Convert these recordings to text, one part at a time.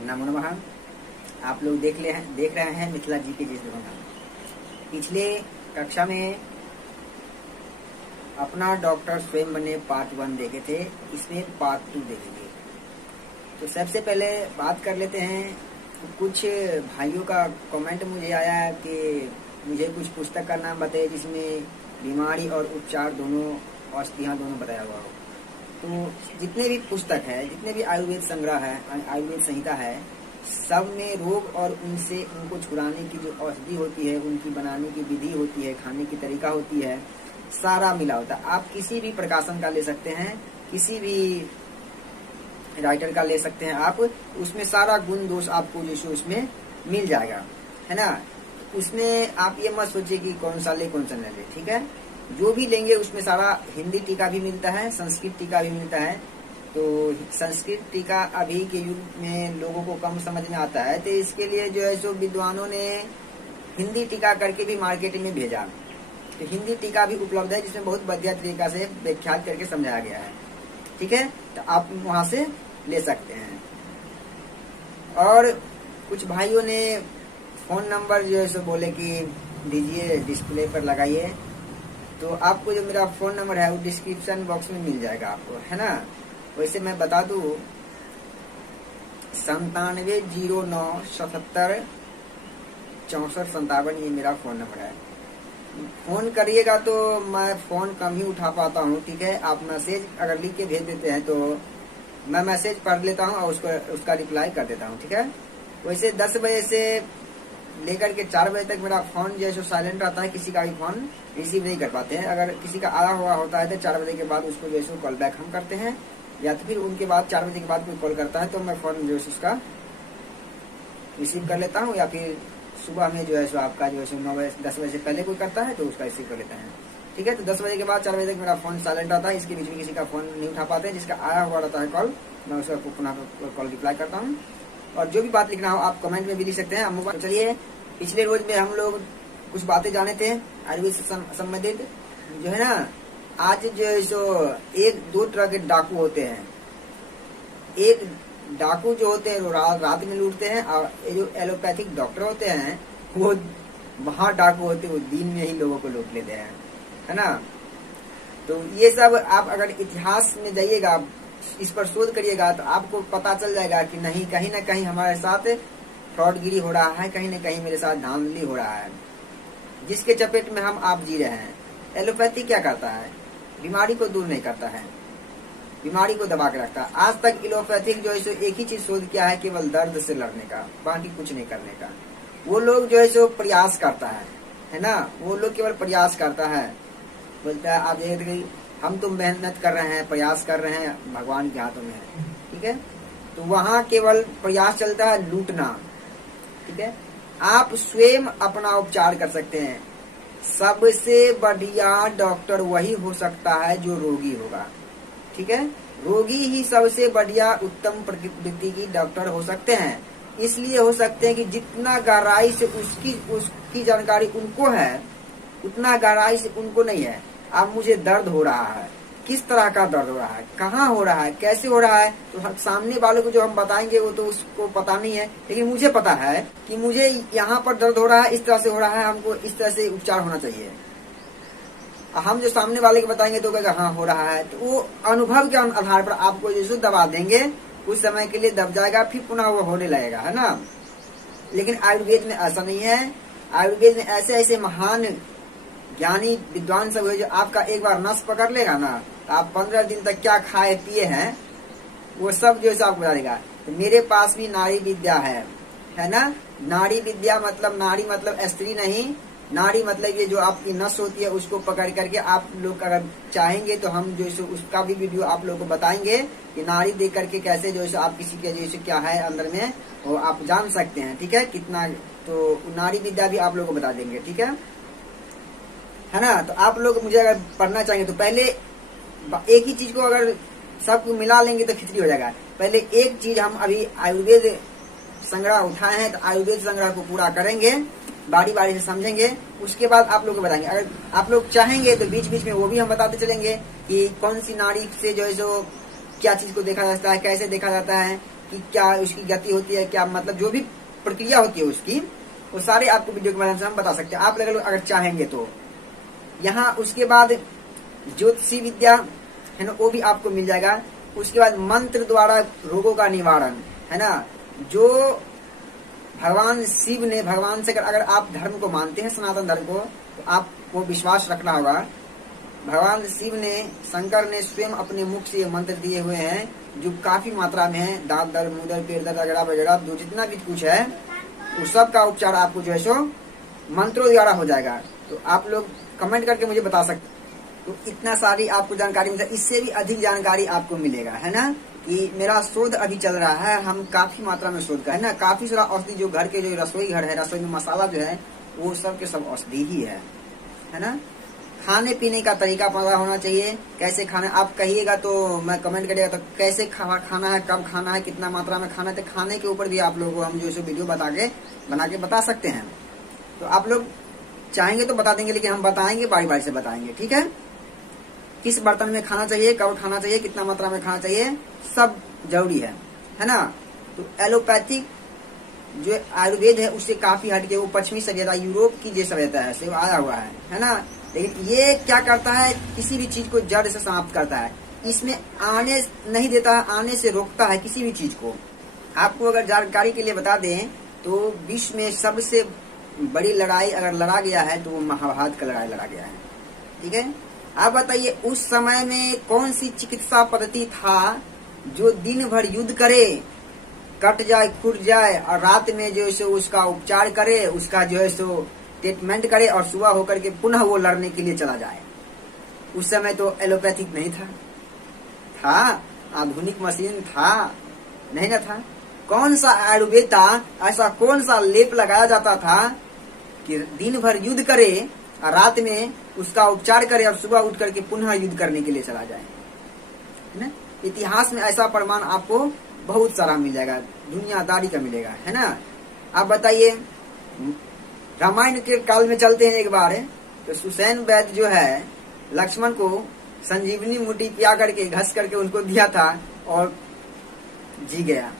नमो नमः। आप लोग देख रहे हैं मिथिला जी के जिस द्रोण। पिछले कक्षा में अपना डॉक्टर स्वयं बने पार्ट 1 देखे थे, इसमें पार्ट 2 देखेंगे। तो सबसे पहले बात कर लेते हैं। कुछ भाइयों का कमेंट मुझे आया है कि मुझे कुछ पुस्तक का नाम बताइए जिसमें बीमारी और उपचार दोनों, औषधियाँ दोनों बताया हुआ हो। तो जितने भी पुस्तक है, जितने भी आयुर्वेद संग्रह है, आयुर्वेद संहिता है, सब में रोग और उनसे उनको छुड़ाने की जो औषधि होती है, उनकी बनाने की विधि होती है, खाने की तरीका होती है, सारा मिला होता है। आप किसी भी प्रकाशन का ले सकते हैं, किसी भी राइटर का ले सकते हैं आप, उसमें सारा गुण दोष आपको जैसे उसमें मिल जाएगा, है ना। उसमें आप ये मत सोचिए कि कौन सा ले कौन सा न ले, ठीक है। जो भी लेंगे उसमें सारा हिंदी टीका भी मिलता है, संस्कृत टीका भी मिलता है। तो संस्कृत टीका अभी के युग में लोगों को कम समझ में आता है, तो इसके लिए जो है सो विद्वानों ने हिंदी टीका करके भी मार्केट में भेजा। तो हिंदी टीका भी उपलब्ध है जिसमें बहुत बढ़िया तरीका से व्याख्या करके समझाया गया है, ठीक है। तो आप वहां से ले सकते हैं। और कुछ भाइयों ने फोन नंबर जो है सो बोले कि दीजिए, डिस्प्ले पर लगाइए। तो आपको जो मेरा फोन नंबर है वो डिस्क्रिप्शन बॉक्स में मिल जाएगा आपको, है ना। वैसे मैं बता दूं 9709776457 ये मेरा फोन नंबर है। फोन करिएगा तो मैं फोन कम ही उठा पाता हूँ, ठीक है। आप मैसेज अगर लिख के भेज देते हैं तो मैं मैसेज पढ़ लेता हूँ और उसका रिप्लाई कर देता हूँ, ठीक है। वैसे 10 बजे से लेकर के 4 बजे तक मेरा फोन जो है साइलेंट रहता है, किसी का भी फोन रिसीव नहीं कर पाते हैं। अगर किसी का आया हुआ होता है तो 4 बजे के बाद उसको जो है कॉल बैक हम करते हैं, या तो फिर उनके बाद 4 बजे के बाद कोई कॉल करता है तो मैं फोन जो है उसका रिसीव कर लेता हूँ, या फिर सुबह में जो है सो आपका जो है 9 बजे 10 बजे से पहले कोई करता है तो उसका रिसीव कर लेता है, ठीक है। तो 10 बजे के बाद 4 बजे तक मेरा फोन साइलेंट रहता है। इसके बीच में किसी का फोन नहीं उठा पाते हैं। जिसका आया हुआ रहता है कॉल, मैं उसका पुनः कॉल रिप्लाई करता हूँ। और जो भी बात लिखना हो आप कमेंट में भी लिख सकते हैं। तो चलिए, पिछले रोज में हम लोग कुछ बातें जाने थे आयुर्वेद से संबंधित, जो है ना। आज जो है सो 1-2 तरह के डाकू होते हैं। एक डाकू जो होते हैं वो रात में लूटते हैं, और ये जो एलोपैथिक डॉक्टर होते हैं वो वहां डाकू होते हैं, वो दिन में ही लोगों को लूट लेते हैं, है ना। तो ये सब आप अगर इतिहास में जाइएगा, इस पर शोध करिएगा तो आपको पता चल जाएगा कि नहीं, कहीं ना कहीं हमारे साथ फ्रॉडगिरी हो रहा है, कहीं ना कहीं मेरे साथ धांधली हो रहा है, जिसके चपेट में हम आप जी रहे हैं। एलोपैथी क्या करता है? बीमारी को दूर नहीं करता है, बीमारी को दबा के रखता है। आज तक एलोपैथिक जो है सो एक ही चीज शोध किया है, केवल दर्द से लड़ने का, बाकी कुछ नहीं करने का। वो लोग जो है सो प्रयास करता है ना। वो लोग केवल प्रयास करता है, बोलता है आप देखिए हम तो मेहनत कर रहे हैं, प्रयास कर रहे हैं, भगवान के हाथों में है, ठीक है। तो वहाँ केवल प्रयास चलता है, लूटना, ठीक है। आप स्वयं अपना उपचार कर सकते हैं। सबसे बढ़िया डॉक्टर वही हो सकता है जो रोगी होगा, ठीक है। रोगी ही सबसे बढ़िया उत्तम प्रकृति की डॉक्टर हो सकते हैं। इसलिए हो सकते हैं कि जितना गहराई से उसकी जानकारी उनको है, उतना गहराई से उनको नहीं है। अब मुझे दर्द हो रहा है, किस तरह का दर्द हो रहा है, कहाँ हो रहा है, कैसे हो रहा है, तो सामने वालों को जो हम बताएंगे वो तो उसको पता नहीं है, लेकिन मुझे पता है कि मुझे यहाँ पर दर्द हो रहा है, इस तरह से हो रहा है, हमको इस तरह से उपचार होना चाहिए। हम जो सामने वाले को बताएंगे तो कहेगा हाँ हो रहा है, तो वो अनुभव के आधार पर आपको जैसे दबा देंगे, कुछ समय के लिए दब जाएगा, फिर पुनः वो होने लगेगा, है ना। लेकिन आयुर्वेद में ऐसा नहीं है। आयुर्वेद में ऐसे ऐसे महान ज्ञानी विद्वान सब है जो आपका एक बार नस पकड़ लेगा ना, तो आप 15 दिन तक क्या खाए पिए हैं वो सब जो है आपको बता देगा। तो मेरे पास भी नाड़ी विद्या है ना। नाड़ी विद्या मतलब, नाड़ी मतलब स्त्री नहीं, नाड़ी मतलब ये जो आपकी नस होती है उसको पकड़ करके आप लोग अगर चाहेंगे तो हम जो है उसका भी वीडियो आप लोगों को बताएंगे कि नाड़ी देख करके कैसे जो है आप किसी के जैसे क्या है अंदर में वो आप जान सकते हैं, ठीक है। कितना तो नाड़ी विद्या भी आप लोगों को बता देंगे, ठीक है ना। तो आप लोग मुझे अगर पढ़ना चाहेंगे तो पहले एक ही चीज को अगर सबको मिला लेंगे तो खिचड़ी हो जाएगा। पहले एक चीज हम अभी आयुर्वेद संग्रह उठाए हैं, तो आयुर्वेद संग्रह को पूरा करेंगे, बारी बारी से समझेंगे, उसके बाद आप लोग को बताएंगे। अगर आप लोग चाहेंगे तो बीच बीच में वो भी हम बताते चलेंगे कि कौन सी नाड़ी से जो है सो क्या चीज को देखा जाता है, कैसे देखा जाता है, कि क्या उसकी गति होती है, क्या मतलब जो भी प्रक्रिया होती है उसकी, वो सारे आपको वीडियो के माध्यम से हम बता सकते हैं, आप लोग अगर चाहेंगे तो। यहाँ उसके बाद ज्योतिषी विद्या है ना, वो भी आपको मिल जाएगा। उसके बाद मंत्र द्वारा रोगों का निवारण है ना, जो भगवान शिव ने, भगवान से अगर आप धर्म को मानते हैं, सनातन धर्म को, तो आपको विश्वास रखना होगा, भगवान शिव ने, शंकर ने स्वयं अपने मुख से मंत्र दिए हुए हैं, जो काफी मात्रा में है। दांत दर्द, मुंह दर्द, पेट दर्द वगैरह वगैरह जो जितना भी कुछ है, उस सब का उपचार आपको जो है सो मंत्रों द्वारा हो जाएगा। तो आप लोग कमेंट करके मुझे बता सकते, तो इतना सारी आपको जानकारी मिलता है। इससे भी अधिक जानकारी आपको मिलेगा, है ना, कि मेरा शोध अभी चल रहा है, हम काफी मात्रा में शोध का है ना, काफी सारा औषधि, जो घर के जो रसोई घर है, रसोई में मसाला जो है, वो सब के सब औषधि ही है ना। खाने पीने का तरीका पता होना चाहिए, कैसे खाना, आप कहिएगा तो मैं कमेंट करिएगा तो कैसे खाना है, कब खाना है, कितना मात्रा में खाना है, तो खाने के ऊपर भी आप लोगों को हम जो है वीडियो बना के बता सकते हैं। तो आप लोग चाहेंगे तो बता देंगे, लेकिन हम बताएंगे, बारी बारी से बताएंगे, ठीक है। किस बर्तन में खाना चाहिए, कब खाना चाहिए, कितना मात्रा में खाना चाहिए, सब जरूरी है ना। तो एलोपैथिक जो आयुर्वेद है उससे काफी हटके, वो पश्चिमी सभ्यता, यूरोप की जो सभ्यता है, से आया हुआ है ना। लेकिन ये क्या करता है, किसी भी चीज को जड़ से समाप्त करता है, इसमें आने नहीं देता है, आने से रोकता है किसी भी चीज को। आपको अगर जानकारी के लिए बता दें तो विश्व में सबसे बड़ी लड़ाई अगर लड़ा गया है तो वो महाभारत का लड़ाई लड़ा गया है, ठीक है। आप बताइए उस समय में कौन सी चिकित्सा पद्धति था जो दिन भर युद्ध करे, कट जाए, फूट जाए, और रात में जो है सो उसका उपचार करे, उसका जो है सो ट्रीटमेंट करे, और सुबह होकर के पुनः वो लड़ने के लिए चला जाए। उस समय तो एलोपैथिक नहीं था, आधुनिक मशीन था, नहीं ना था। कौन सा आयुर्वेद था, ऐसा कौन सा लेप लगाया जाता था कि दिन भर युद्ध करे और रात में उसका उपचार करे और सुबह उठ करके पुनः युद्ध करने के लिए चला जाए, है ना। इतिहास में ऐसा प्रमाण आपको बहुत सारा मिल जाएगा, दुनियादारी का मिलेगा, है ना। आप बताइए, रामायण के काल में चलते हैं एक बार, तो सुसैन वैद्य जो है लक्ष्मण को संजीवनी बूटी पिया करके, घस करके उनको दिया था और जी गया,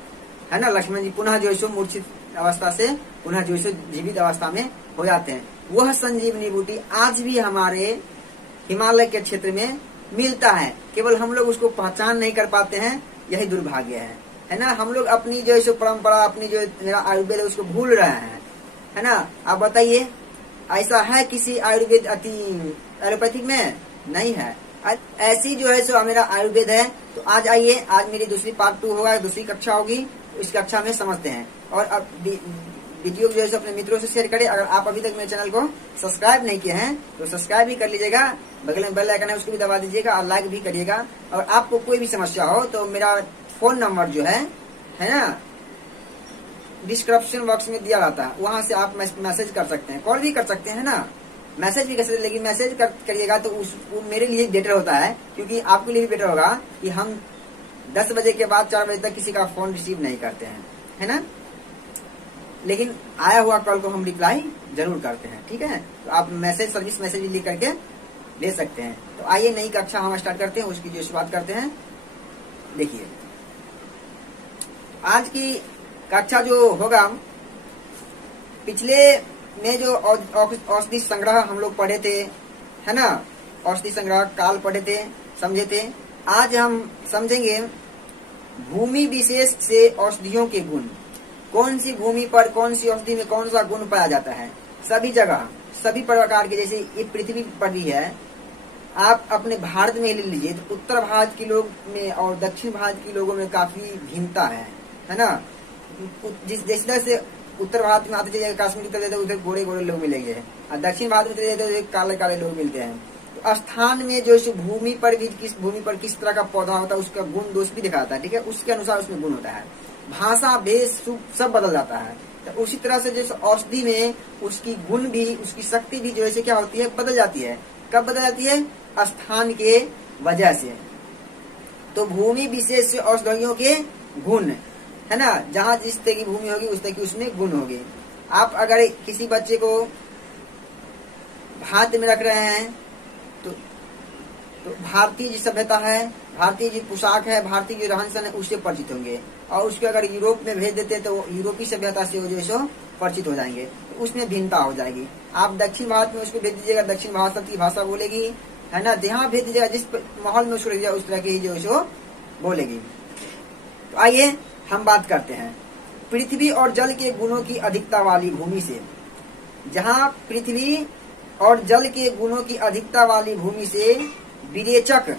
है ना। लक्ष्मण जी पुनः जो है मूर्छित अवस्था से पुनः जो है जीवित अवस्था में हो जाते हैं। वह संजीवनी बूटी आज भी हमारे हिमालय के क्षेत्र में मिलता है, केवल हम लोग उसको पहचान नहीं कर पाते हैं, यही दुर्भाग्य है ना। हम लोग अपनी जो है परंपरा, अपनी जो मेरा आयुर्वेद है उसको भूल रहे हैं, है ना। आप बताइए ऐसा है किसी आयुर्वेद एलोपैथिक में? नहीं है। ऐसी जो है सो मेरा आयुर्वेद है। तो आज आइए, आज मेरी दूसरी पार्ट 2 होगा, दूसरी कक्षा होगी, इस कक्षा में समझते हैं। और अब वीडियो जो है अपने मित्रों से शेयर करें। अगर आप अभी तक मेरे चैनल को सब्सक्राइब नहीं किए हैं तो सब्सक्राइब भी कर लीजिएगा, बगल में बेल आइकन है उसको भी दबा दीजिएगा और लाइक भी करिएगा। और आपको कोई भी समस्या हो तो मेरा फोन नंबर जो है ना, डिस्क्रिप्शन बॉक्स में दिया रहता है, वहां से आप मैसेज कर सकते हैं, कॉल भी कर सकते हैं ना, मैसेज भी कर सकते हैं। लेकिन मैसेज करिएगा तो वो मेरे लिए बेटर होता है, क्योंकि आपके लिए भी बेटर होगा कि हम 10 बजे के बाद 4 बजे तक किसी का फोन रिसीव नहीं करते हैं, है ना। लेकिन आया हुआ कॉल को हम रिप्लाई जरूर करते हैं, ठीक है। तो आप मैसेज, सर्विस मैसेज लिख करके ले सकते हैं। तो आइए नई कक्षा हम स्टार्ट करते हैं, उसकी जो शुरुआत करते हैं। देखिए आज की कक्षा जो होगा, पिछले में जो औषधि संग्रह हम लोग पढ़े थे, है ना, औषधि संग्रह काल पढ़े थे, समझे थे। आज हम समझेंगे भूमि विशेष से औषधियों के गुण। कौन सी भूमि पर, कौन सी औषधि में कौन सा गुण पाया जाता है। सभी जगह, सभी प्रकार के, जैसे ये पृथ्वी पर भी है, आप अपने भारत में ले लीजिए तो उत्तर भारत के लोग में और दक्षिण भारत के लोगों में काफी भिन्नता है ना। जिस तरह से उत्तर भारत में आते जाइए, कश्मीर की तरफ उधर गोरे गोरे लोग मिलेंगे, और दक्षिण भारत में चले जाते तो काले काले लोग मिलते हैं। तो स्थान में जो भूमि पर भी, किस भूमि पर किस तरह का पौधा होता है, उसका गुण दोष भी दिखाता है, ठीक है। उसके अनुसार उसमें गुण होता है। भाषा, भेष, सब बदल जाता है। तो उसी तरह से जैसे औषधि में उसकी गुण भी, उसकी शक्ति भी जो है क्या होती है, बदल जाती है। कब बदल जाती है? स्थान के वजह से। तो भूमि विशेष से औषधियों के गुण, है ना, जहाँ जिस तरह की भूमि होगी उस तरह की उसमें गुण होगी। आप अगर किसी बच्चे को भारत में रख रहे हैं तो भारतीय जी सभ्यता है, भारतीय जी पोशाक है, भारतीय जी रहन सहन है, उससे परिचित होंगे। और उसको अगर यूरोप में भेज देते तो यूरोपीय सभ्यता से वो जो है सो परिचित हो जाएंगे, तो उसमें भिन्नता हो जाएगी। आप दक्षिण भारत में उसको भेज दीजिएगा, दक्षिण भारत की भाषा बोलेगी, है ना। जहाँ भेज दीजिएगा, जिस माहौल में उसको उस तरह की जो है सो बोलेगी। तो आइए हम बात करते हैं पृथ्वी और जल के गुणों की अधिकता वाली भूमि से। जहाँ पृथ्वी और जल के गुणों की अधिकता वाली भूमि से विरेचक,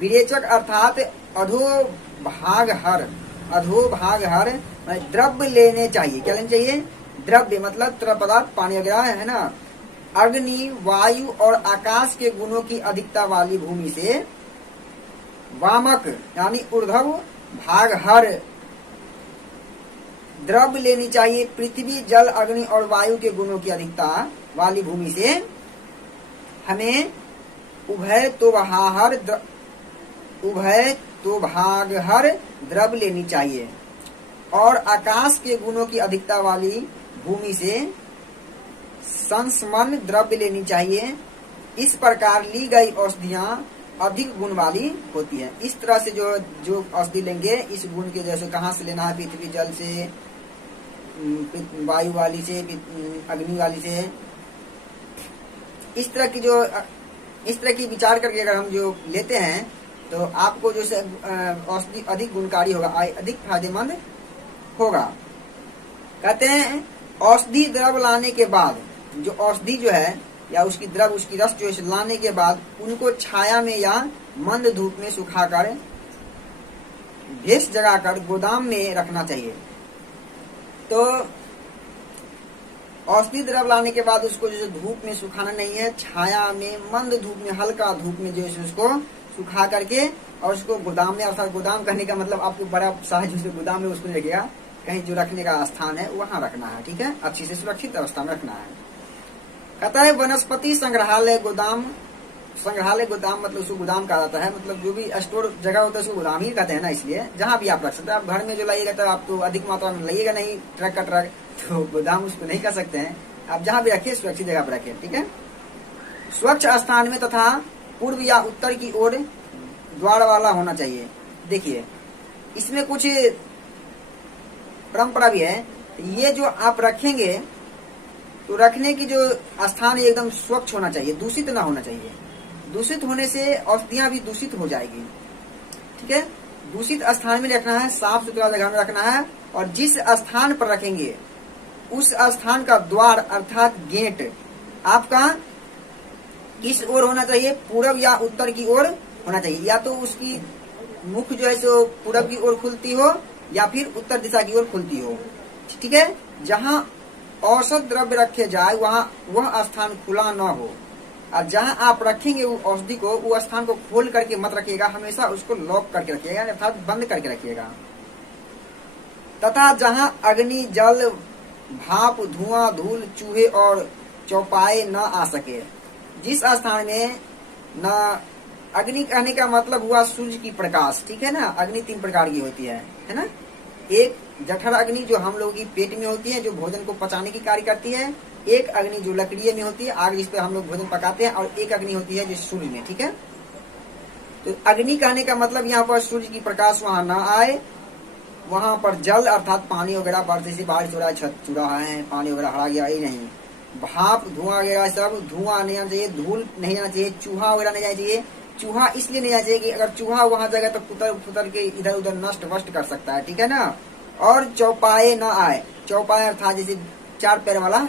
विरेचक अर्थात अधोभागहर द्रव्य लेने चाहिए। क्या लेने चाहिए? द्रव्य मतलब तरल पदार्थ, पानी वगैरह, है ना। अग्नि, वायु और आकाश के गुणों की अधिकता वाली भूमि से वामक यानी ऊर्ध्व भागहर द्रव्य लेनी चाहिए। पृथ्वी, जल, अग्नि और वायु के गुणों की अधिकता वाली भूमि से हमें उभय तो भागहर द्रव्य लेनी चाहिए। और आकाश के गुणों की अधिकता वाली भूमि से संसमन द्रव्य लेनी चाहिए। इस प्रकार ली गई औषधियां अधिक गुण वाली होती है। इस तरह से जो औषधि लेंगे, इस गुण के जैसे कहाँ से लेना है, पृथ्वी जल से, वायु वाली से, अग्नि वाली से, इस तरह की विचार करके अगर हम जो लेते हैं तो आपको जो है औषधि अधिक गुणकारी होगा, अधिक फायदेमंद होगा। कहते हैं औषधि द्रव्य लाने के बाद, जो औषधि जो है या उसकी द्रव्य, उसकी रस जो है लाने के बाद उनको छाया में या मंद धूप में सुखाकर भेष जगाकर गोदाम में रखना चाहिए। तो औषधि द्रव्य लाने के बाद उसको जो धूप में सुखाना नहीं है, छाया में, मंद धूप में, हल्का धूप में जो है उसको सुखा करके और उसको गोदाम में, अर्थात गोदाम करने का मतलब आपको बड़ा साइज उसको गोदाम में उसको रखेगा, कहीं जो रखने का स्थान है वहां रखना है, ठीक है, अच्छी से सुरक्षित अवस्था में रखना है। कहता है वनस्पति संग्रहालय गोदाम, संग्रहालय गोदाम मतलब उसको गोदाम कहा जाता है, मतलब जो भी स्टोर जगह होता है उसको गोदाम ही कहते हैं ना, इसलिए जहां भी आप रख सकते हैं। आप घर में जो लाइएगा तो आप तो अधिक मात्रा में लाइएगा नहीं, ट्रक का ट्रक, तो गोदाम उसको नहीं कर सकते हैं। आप जहां भी रखिए सुरक्षित जगह पर रखिए, ठीक है। स्वच्छ स्थान में तथा पूर्व या उत्तर की ओर द्वार वाला होना चाहिए। देखिए इसमें कुछ परंपरा भी है, ये जो आप रखेंगे तो रखने की जो स्थान एकदम स्वच्छ होना चाहिए, दूषित ना होना चाहिए। दूषित होने से औषधियां भी दूषित हो जाएगी, ठीक है। दूषित स्थान में रखना है, साफ सुथरा जगह में रखना है। और जिस स्थान पर रखेंगे उस स्थान का द्वार अर्थात गेट आपका किस ओर होना चाहिए? पूरब या उत्तर की ओर होना चाहिए। या तो उसकी मुख जो है सो पूरब की ओर खुलती हो या फिर उत्तर दिशा की ओर खुलती हो, ठीक है। जहां औषध द्रव्य रखे जाए वहां वह स्थान खुला न हो, और जहां आप रखेंगे वो औषधि को, वो स्थान को खोल करके मत रखिएगा, हमेशा उसको लॉक करके रखिएगा अर्थात बंद करके रखिएगा। तथा जहां अग्नि, जल, भाप, धुआं, धूल, चूहे और चौपाए न आ सके। जिस स्थान में न अग्नि कहने का मतलब हुआ सूर्य की प्रकाश, ठीक है ना। अग्नि 3 प्रकार की होती है ना। एक जठर अग्नि जो हम लोगों की पेट में होती है, जो भोजन को पचाने की कार्य करती है। एक अग्नि जो लकड़ी में होती है, आग जिस पे हम लोग भोजन पकाते हैं। और एक अग्नि होती है जो सूर्य में, ठीक है। तो अग्नि कहने का मतलब यहाँ पर सूर्य की प्रकाश वहां न आए, वहां पर जल अर्थात पानी वगैरह, बारिश से बारिश हो रहा है, छत चुरा है, पानी वगैरह हरा गया, ये नहीं। भाप, धुआं वगैरह सब, धुआं नहीं आना चाहिए, धूल नहीं आना चाहिए, चूहा वगैरह नहीं आना चाहिए। चूहा इसलिए नहीं आना चाहिए कि अगर चूहा वहां जाएगा तो फुतर के इधर उधर नष्ट वष्ट कर सकता है, ठीक है ना। और चौपाए न आए, चौपाए अर्थात जैसे 4 पैर वाला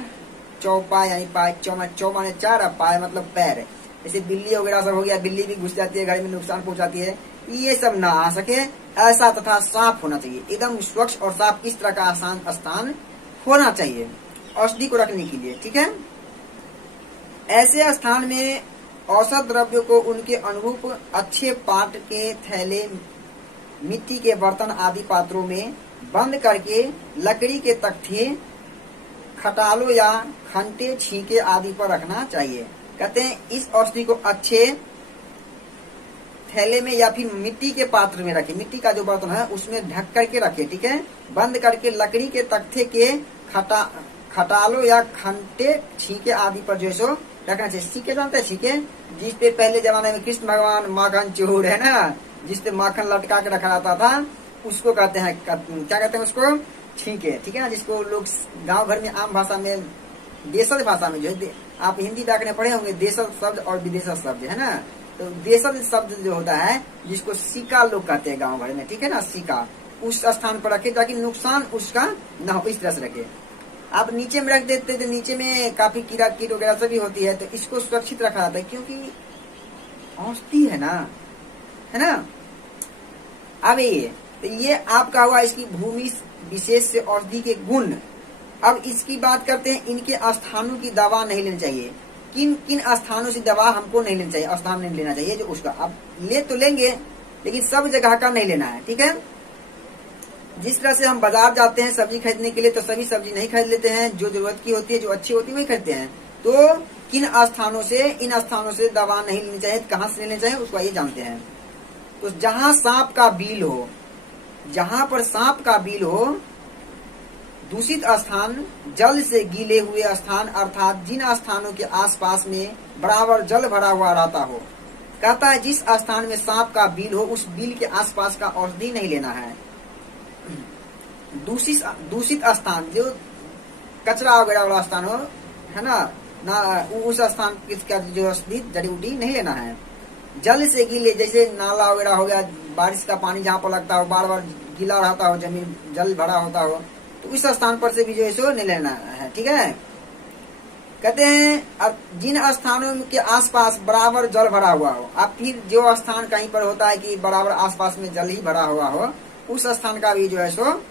चौपाए यानी पाए, चौ माने 4, पाए मतलब पैर। जैसे बिल्ली वगैरह सब हो गया, बिल्ली भी घुस जाती है घर में, नुकसान पहुंचाती है, ये सब ना आ सके ऐसा। तथा साफ होना चाहिए, एकदम स्वच्छ और साफ, इस तरह का आसान स्थान होना चाहिए औषधि को रखने के लिए, ठीक है। ऐसे स्थान में औषध द्रव्यों को उनके अनुरूप अच्छे पाट के थैले, मिट्टी के बर्तन आदि पात्रों में बंद करके लकड़ी के तख्ते, खटालों या खंटे, छींके आदि पर रखना चाहिए। कहते हैं इस औषधि को अच्छे थैले में या फिर मिट्टी के पात्र में रखे, मिट्टी का जो बर्तन है उसमें ढक करके रखे, ठीक है। बंद करके लकड़ी के तख्ते के खटालों या खंटे, छींके आदि पर जो है सो रखना चाहिए। छींके जानते हैं? छींके जिसपे पहले जमाने में कृष्ण भगवान माखन चूर, है ना, जिसपे माखन लटका के रखा जाता था, उसको कहते हैं, क्या कहते हैं उसको, छींके, ठीक है ना, जिसको लोग गांव घर में आम भाषा में, देशज भाषा में जो है, आप हिंदी व्याकरण पढ़े होंगे, देशज शब्द और विदेशज शब्द है ना, तो देशज शब्द जो होता है जिसको सिक्का लोग कहते हैं गांव भर में, ठीक है ना, सिक्का, उस स्थान पर रखे ताकि नुकसान उसका न हो, इस तरह से रखे। आप नीचे में रख देते तो नीचे में काफी कीड़ा कीट वगैरह सभी होती है, तो इसको सुरक्षित रखा जाता है क्योंकि औषधि है ना। अब ये आपका हुआ इसकी भूमि विशेष से औषधि के गुण। अब इसकी बात करते हैं, इनके स्थानों की दवा नहीं लेनी चाहिए। किन किन स्थानों से दवा हमको नहीं लेनी चाहिए, स्थान नहीं लेना चाहिए जो उसका, अब ले तो लेंगे लेकिन सब जगह का नहीं लेना है, ठीक है। जिस तरह से हम बाजार जाते हैं सब्जी खरीदने के लिए, तो सभी सब्जी नहीं खरीद लेते हैं, जो जरूरत की होती है, जो अच्छी होती है वही खरीदते हैं। तो किन स्थानों से, इन स्थानों से दवा नहीं लेनी चाहिए, कहाँ से लेनी चाहिए उसको ये जानते हैं। तो जहां सांप का बील हो, जहां पर सांप का बील हो, दूषित स्थान, जल से गीले हुए स्थान, अर्थात जिन स्थानों के आसपास में बराबर जल भरा हुआ रहता हो। कहता है जिस स्थान में सांप का बील हो उस बील के आसपास का औषधि नहीं लेना है। दूषित स्थान, जो कचरा वगैरह वाला स्थान हो, है ना, उस स्थान का जो औषधि जड़ी बूटी नहीं लेना है। जल से गीले, जैसे नाला वगैरह हो गया, बारिश का पानी जहाँ पर लगता हो, बार बार गीला रहता हो, जमीन जल भरा होता हो, तो उस स्थान पर से भी जो है सो नहीं लेना है, ठीक है। कहते हैं जिन स्थानों के आसपास बराबर जल भरा हुआ हो, अब फिर जो स्थान कहीं पर होता है कि बराबर आसपास में जल ही भरा हुआ हो, उस स्थान का भी जो है सो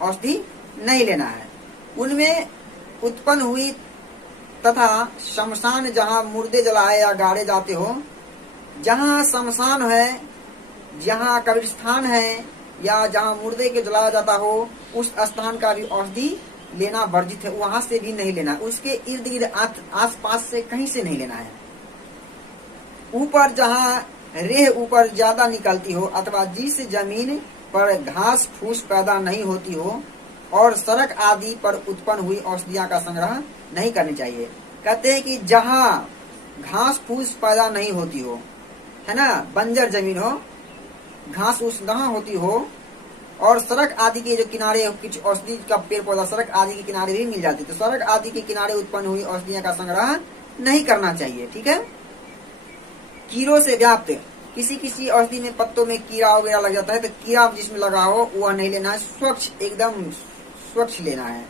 औषधि नहीं लेना है। उनमें उत्पन्न हुई तथा शमशान, जहाँ मुर्दे जलाए या गाड़े जाते हो, जहाँ शमशान है, जहाँ कब्रिस्तान है, या जहाँ मुर्दे के जलाया जाता हो, उस स्थान का भी औषधि लेना वर्जित है, वहां से भी नहीं लेना, उसके इर्द गिर्द आस पास से कहीं से नहीं लेना है। ऊपर जहाँ रेह ऊपर ज्यादा निकलती हो, अथवा जिस जमीन पर घास फूस पैदा नहीं होती हो, और सड़क आदि पर उत्पन्न हुई औषधियां का संग्रह नहीं करनी चाहिए। कहते हैं कि जहाँ घास फूस पैदा नहीं होती हो, है ना, बंजर जमीन हो, घास फूस न होती हो, और सड़क आदि के जो किनारे कुछ औषधि का पेड़ पौधा सड़क आदि के किनारे भी मिल जाती, तो सड़क आदि के किनारे उत्पन्न हुई औषधियों का संग्रह नहीं करना चाहिए, ठीक है। कीड़ों से व्याप्त, किसी औषधि में पत्तों में कीड़ा वगैरह लग जाता है, तो कीड़ा जिसमें लगा हो वह नहीं लेना है, स्वच्छ, एकदम स्वच्छ लेना है।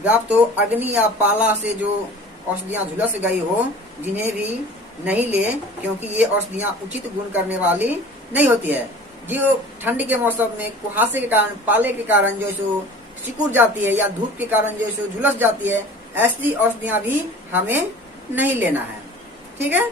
व्याप्त हो, अग्नि या पाला से जो औषधियां झुलस गई हो, जिन्हें भी नहीं ले, क्योंकि ये औषधियां उचित गुण करने वाली नहीं होती है। जो ठंड के मौसम में कुहासे के कारण, पाले के कारण जो सो सिकुड़ जाती है, या धूप के कारण जो सो झुलस जाती है, ऐसी औषधियां भी हमें नहीं लेना है, ठीक है।